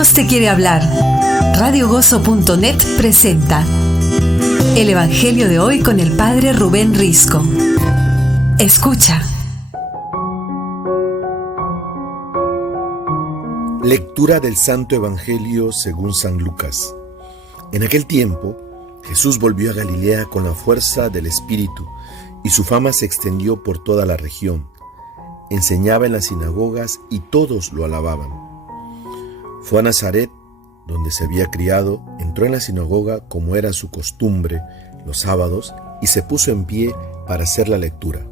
Dios te quiere hablar. Radiogozo.net presenta el Evangelio de hoy con el Padre Rubén Risco. Escucha. Lectura del Santo Evangelio según San Lucas. En aquel tiempo, Jesús volvió a Galilea con la fuerza del Espíritu, y su fama se extendió por toda la región. Enseñaba en las sinagogas y todos lo alababan. Fue a Nazaret, donde se había criado, entró en la sinagoga como era su costumbre los sábados y se puso en pie para hacer la lectura.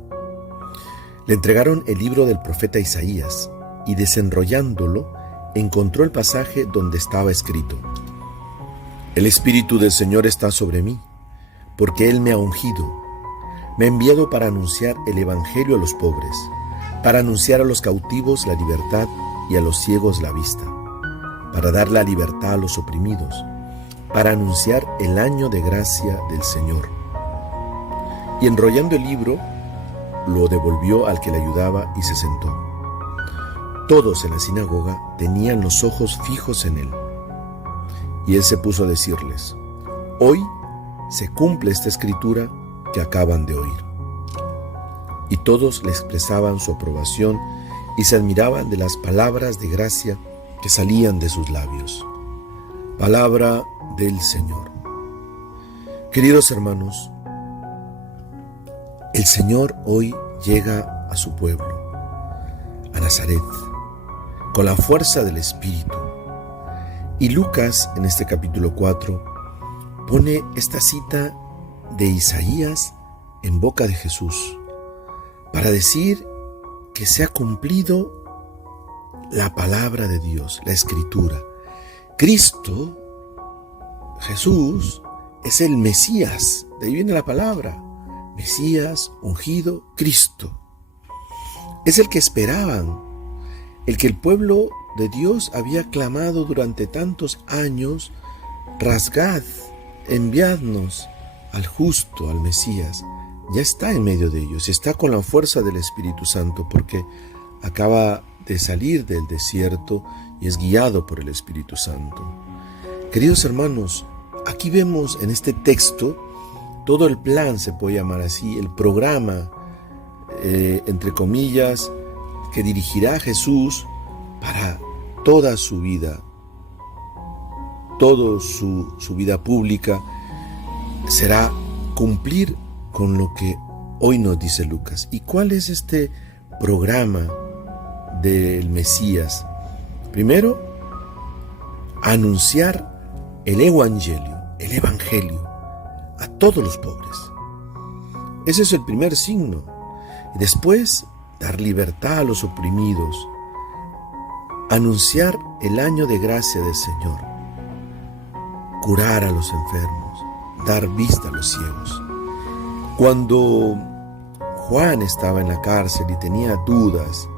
Le entregaron el libro del profeta Isaías y desenrollándolo encontró el pasaje donde estaba escrito: El Espíritu del Señor está sobre mí, porque Él me ha ungido. Me ha enviado para anunciar el Evangelio a los pobres, para anunciar a los cautivos la libertad y a los ciegos la vista, para dar la libertad a los oprimidos, para anunciar el año de gracia del Señor. Y enrollando el libro, lo devolvió al que le ayudaba y se sentó. Todos en la sinagoga tenían los ojos fijos en él. Y él se puso a decirles: Hoy se cumple esta escritura que acaban de oír. Y todos le expresaban su aprobación y se admiraban de las palabras de gracia que salían de sus labios. Palabra del Señor. Queridos hermanos, el Señor hoy llega a su pueblo, a Nazaret, con la fuerza del Espíritu. Y Lucas, en este capítulo 4, pone esta cita de Isaías en boca de Jesús, para decir que se ha cumplido la palabra de Dios, la Escritura. Cristo, Jesús, es el Mesías. De ahí viene la palabra. Mesías, ungido, Cristo. Es el que esperaban, el que el pueblo de Dios había clamado durante tantos años: rasgad, enviadnos al justo, al Mesías. Ya está en medio de ellos, está con la fuerza del Espíritu Santo, porque acaba de salir del desierto y es guiado por el Espíritu Santo. Queridos hermanos, aquí vemos en este texto todo el plan, se puede llamar así, el programa, entre comillas, que dirigirá Jesús para toda su vida. Toda su vida pública será cumplir con lo que hoy nos dice Lucas. ¿Y cuál es este programa del Mesías? Primero, anunciar el Evangelio a todos los pobres. Ese es el primer signo. Y después, dar libertad a los oprimidos, anunciar el año de gracia del Señor, curar a los enfermos, dar vista a los ciegos. Cuando Juan estaba en la cárcel y tenía dudas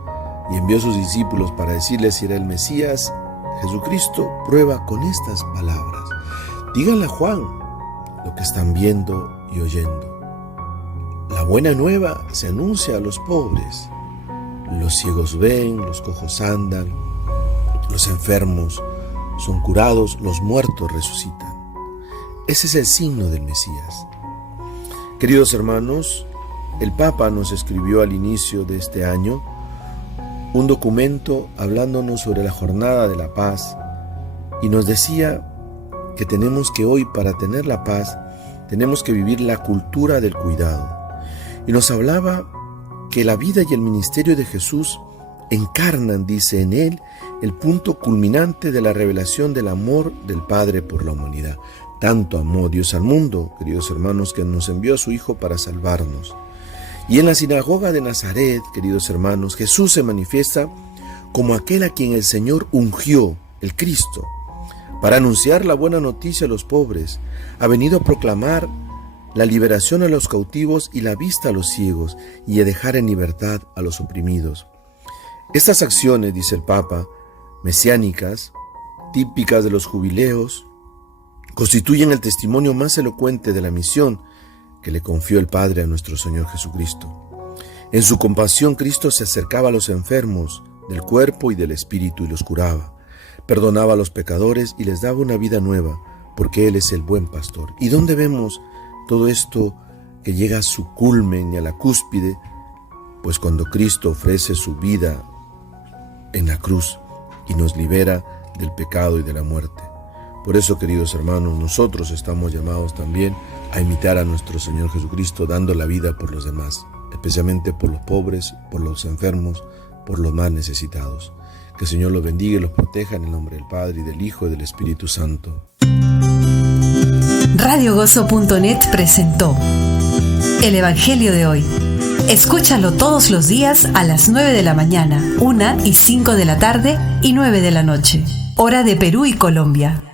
y envió a sus discípulos para decirles si era el Mesías, Jesucristo prueba con estas palabras: díganle a Juan lo que están viendo y oyendo. La buena nueva se anuncia a los pobres. Los ciegos ven, los cojos andan, los enfermos son curados, los muertos resucitan. Ese es el signo del Mesías. Queridos hermanos, el Papa nos escribió al inicio de este año un documento hablándonos sobre la jornada de la paz, y nos decía que tenemos que hoy, para tener la paz, tenemos que vivir la cultura del cuidado. Y nos hablaba que la vida y el ministerio de Jesús encarnan, dice, en él el punto culminante de la revelación del amor del Padre por la humanidad. Tanto amó Dios al mundo, queridos hermanos, que nos envió a su Hijo para salvarnos. Y en la sinagoga de Nazaret, queridos hermanos, Jesús se manifiesta como aquel a quien el Señor ungió, el Cristo, para anunciar la buena noticia a los pobres. Ha venido a proclamar la liberación a los cautivos y la vista a los ciegos, y a dejar en libertad a los oprimidos. Estas acciones, dice el Papa, mesiánicas, típicas de los jubileos, constituyen el testimonio más elocuente de la misión que le confió el Padre a nuestro Señor Jesucristo. En su compasión, Cristo se acercaba a los enfermos del cuerpo y del espíritu y los curaba. perdonaba a los pecadores y les daba una vida nueva, porque Él es el buen pastor. ¿Y dónde vemos todo esto que llega a su culmen y a la cúspide? Pues cuando Cristo ofrece su vida en la cruz y nos libera del pecado y de la muerte. Por eso, queridos hermanos, nosotros estamos llamados también a imitar a nuestro Señor Jesucristo, dando la vida por los demás, especialmente por los pobres, por los enfermos, por los más necesitados. Que el Señor los bendiga y los proteja en el nombre del Padre, y del Hijo, y del Espíritu Santo. RadioGozo.net presentó el Evangelio de hoy. Escúchalo todos los días a las 9 de la mañana, 1 y 5 de la tarde y 9 de la noche, hora de Perú y Colombia.